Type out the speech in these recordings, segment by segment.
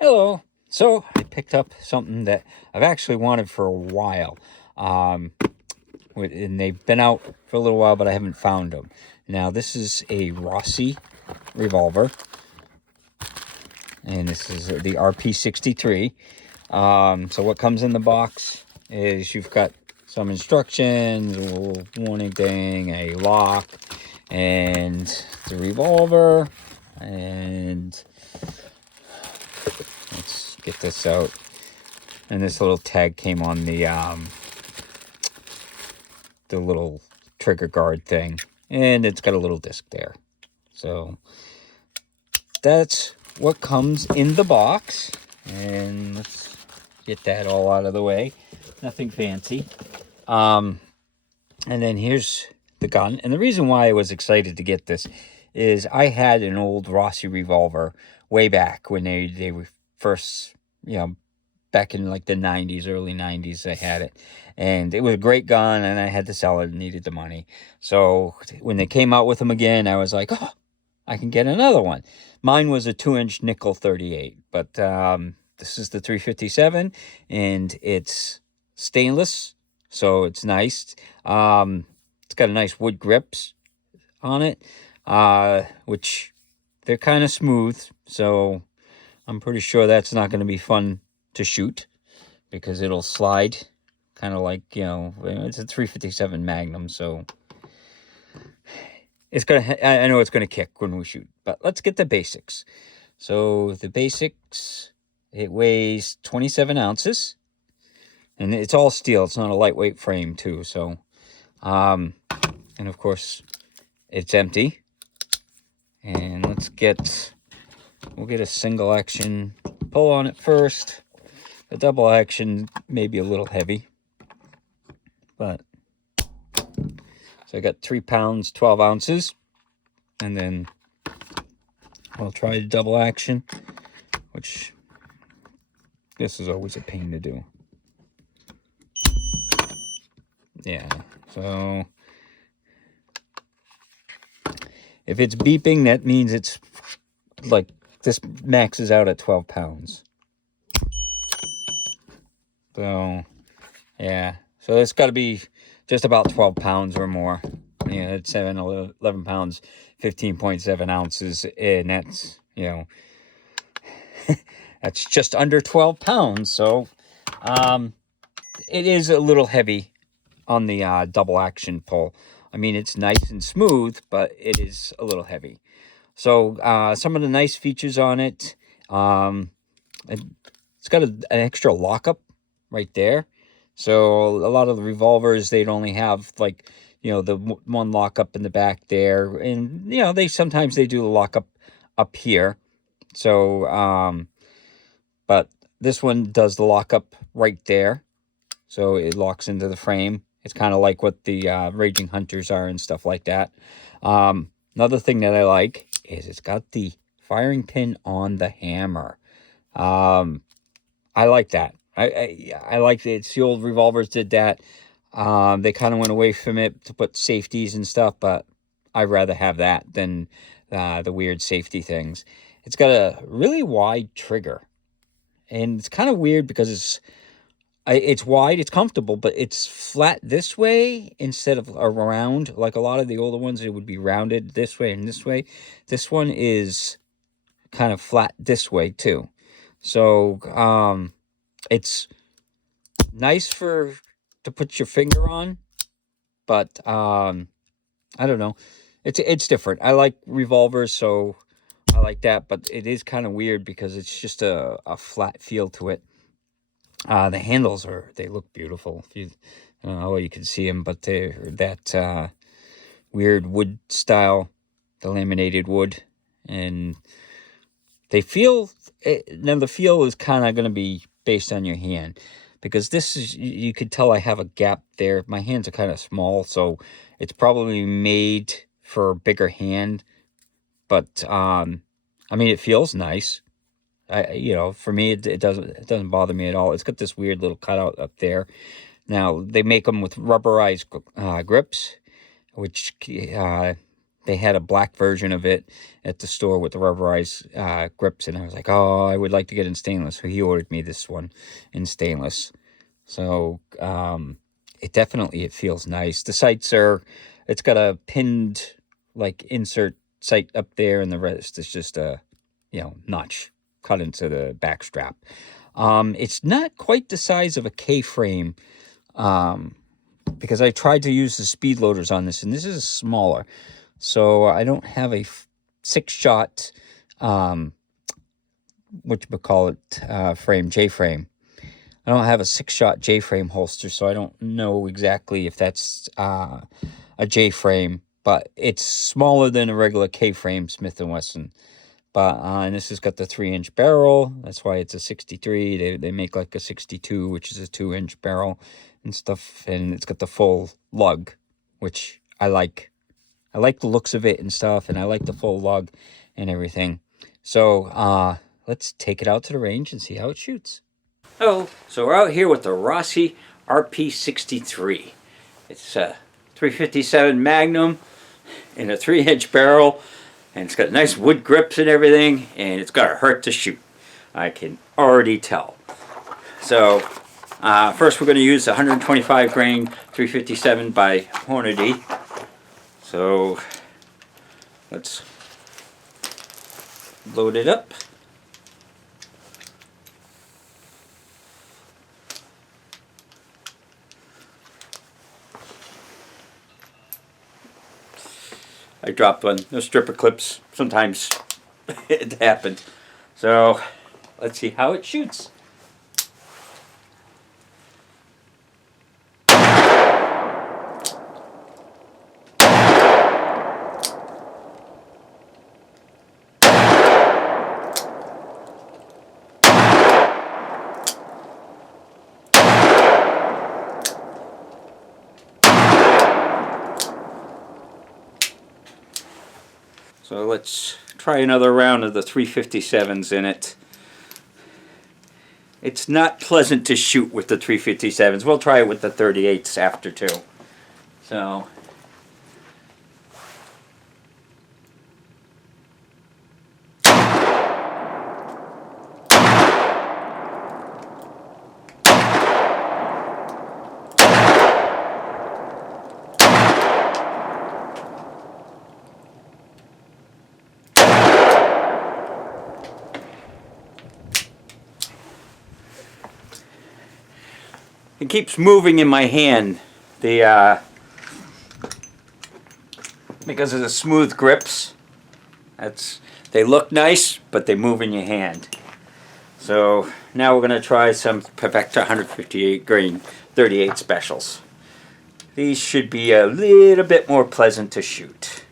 Hello. So I picked up something that I've actually wanted for a while. And they've been out for a little while, but I haven't found them. Now, this is a Rossi revolver, and this is the RP63. So what comes in the box is you've got some instructions, a little warning thing, a lock, and the revolver. And let's get this out. And this little tag came on the little trigger guard thing, and it's got a little disc there. So that's what comes in the box, and let's get that all out of the way. Nothing fancy. And then here's the gun. And the reason why I was excited to get this is I had an old Rossi revolver way back when they were first, back in like the 90s, early 90s. I had it, and it was a great gun, and I had to sell it and needed the money. So when they came out with them again, I was like, oh, I can get another one. Mine was a 2-inch nickel 38, but this is the 357, and it's stainless, so it's nice. It's got a nice wood grips on it, which they're kind of smooth, so I'm pretty sure that's not going to be fun to shoot because it'll slide, kind of like, it's a 357 Magnum, so it's gonna. I know it's gonna kick when we shoot, but let's get the basics. So the basics, it weighs 27 ounces, and it's all steel. It's not a lightweight frame too. So, and of course, it's empty. And we'll get a single action pull on it first. The double action may be a little heavy, but so I got 3 pounds, 12 ounces, and then I'll try the double action, which this is always a pain to do. Yeah, so if it's beeping, that means it's like this maxes out at 12 pounds. So, yeah, so it's got to be just about 12 pounds or more. Yeah, it's 11 pounds, 15.7 ounces, and that's, that's just under 12 pounds. So, it is a little heavy on the double action pull. I mean, it's nice and smooth, but it is a little heavy. So, some of the nice features on it, it's got an extra lockup right there. So a lot of the revolvers, they'd only have like, the one lockup in the back there. And, sometimes they do the lockup up here. So, but this one does the lockup right there. So it locks into the frame. It's kind of like what the Raging Hunters are and stuff like that. Another thing that I like is it's got the firing pin on the hammer. I like that. I like it. It's the old revolvers did that. They kind of went away from it to put safeties and stuff, but I'd rather have that than the weird safety things. It's got a really wide trigger, and it's kind of weird because it's wide, it's comfortable, but it's flat this way instead of around. Like a lot of the older ones, it would be rounded this way and this way. This one is kind of flat this way too. So, it's nice to put your finger on, but, I don't know. It's different. I like revolvers, so I like that, but it is kind of weird because it's just a flat feel to it. The handles they look beautiful. If you, I don't know how you can see them, but they're that, weird wood style, the laminated wood, and they feel, now the feel is kind of going to be based on your hand, because this is, you could tell I have a gap there. My hands are kind of small, so it's probably made for a bigger hand, but, I mean, it feels nice. For me, it doesn't bother me at all. It's got this weird little cutout up there. Now, they make them with rubberized grips, which they had a black version of it at the store with the rubberized grips, and I was like, oh, I would like to get in stainless. So he ordered me this one in stainless. So it feels nice. The sights it's got a pinned like insert sight up there, and the rest is just a notch cut into the back strap. It's not quite the size of a K-frame, because I tried to use the speed loaders on this, and this is smaller. So I don't have a 6-shot, frame, J-frame. I don't have a 6-shot J-frame holster, so I don't know exactly if that's a J-frame, but it's smaller than a regular K-frame Smith & Wesson. But and this has got the 3-inch barrel. That's why it's a 63. They make like a 62, which is a 2-inch barrel and stuff. And it's got the full lug, which I like. I like the looks of it and stuff, and I like the full lug and everything. So let's take it out to the range and see how it shoots. Oh, so we're out here with the Rossi RP63. It's a 357 Magnum in a 3-inch barrel. And it's got nice wood grips and everything, and it's got to hurt to shoot. I can already tell. So, first we're going to use 125 grain 357 by Hornady. So, let's load it up. I dropped one. No stripper clips. Sometimes it happens. So let's see how it shoots. So let's try another round of the 357s in it. It's not pleasant to shoot with the 357s. We'll try it with the 38s after too. So it keeps moving in my hand. Because of the smooth grips. They look nice, but they move in your hand. So now we're going to try some Perfecta 158 grain 38 specials. These should be a little bit more pleasant to shoot.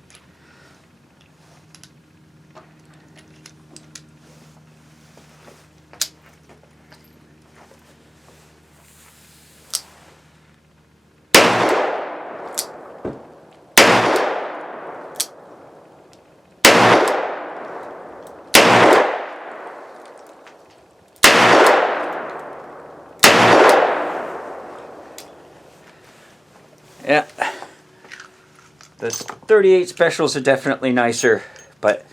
Yeah, the 38 specials are definitely nicer, but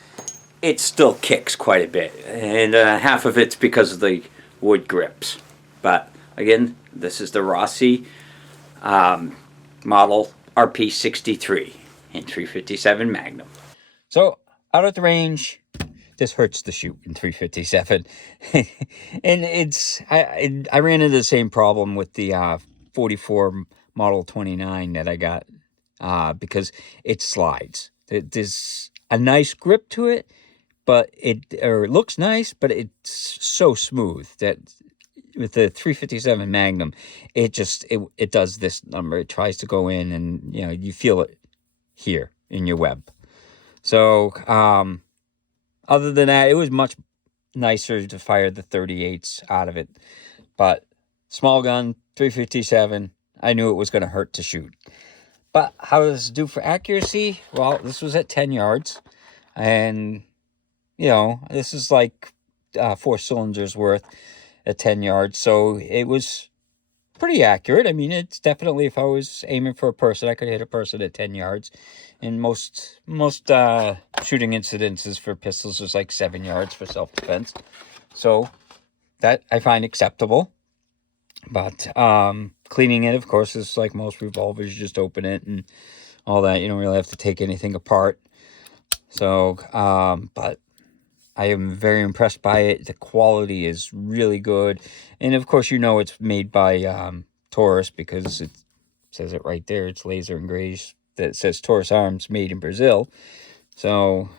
it still kicks quite a bit, and half of it's because of the wood grips. But again, this is the Rossi model RP63 in 357 Magnum. So out at the range, this hurts to shoot in 357, and I ran into the same problem with the 44 Model 29 that I got, because it slides. There's a nice grip to it, but it looks nice, but it's so smooth that with the 357 Magnum, it does this number. It tries to go in, and you feel it here in your web. So other than that, it was much nicer to fire the 38s out of it. But small gun, 357, I knew it was going to hurt to shoot. But how does it do for accuracy? Well, this was at 10 yards. And, this is like 4 cylinders worth at 10 yards. So it was pretty accurate. I mean, it's definitely, if I was aiming for a person, I could hit a person at 10 yards. And most shooting incidences for pistols is like 7 yards for self-defense. So that I find acceptable. But cleaning it, of course, is like most revolvers. You just open it and all that. You don't really have to take anything apart. So, but I am very impressed by it. The quality is really good. And of course, you know it's made by Taurus, because it says it right there. It's laser engraved. That says Taurus Arms, made in Brazil. So,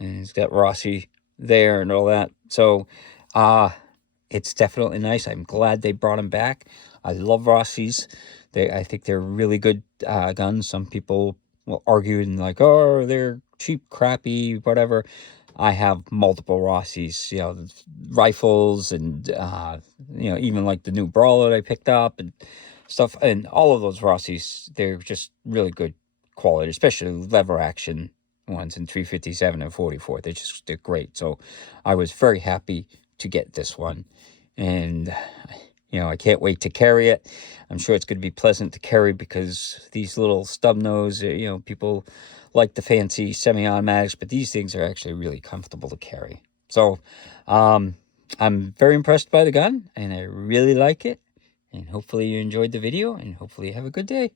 and it's got Rossi there and all that. So, it's definitely nice. I'm glad they brought them back. I love Rossi's. I think they're really good guns. Some people will argue and like, oh, they're cheap, crappy, whatever. I have multiple Rossi's, you know, rifles and, you know, even like the new Brawler I picked up and stuff. And all of those Rossi's, they're just really good quality, especially lever action ones in 357 and 44. They're great. So I was very happy to get this one. And, you know, I can't wait to carry it. I'm sure it's going to be pleasant to carry because these little stub nose, you know, people like the fancy semi-automatics, but these things are actually really comfortable to carry. So I'm very impressed by the gun, and I really like it. And hopefully you enjoyed the video, and hopefully you have a good day.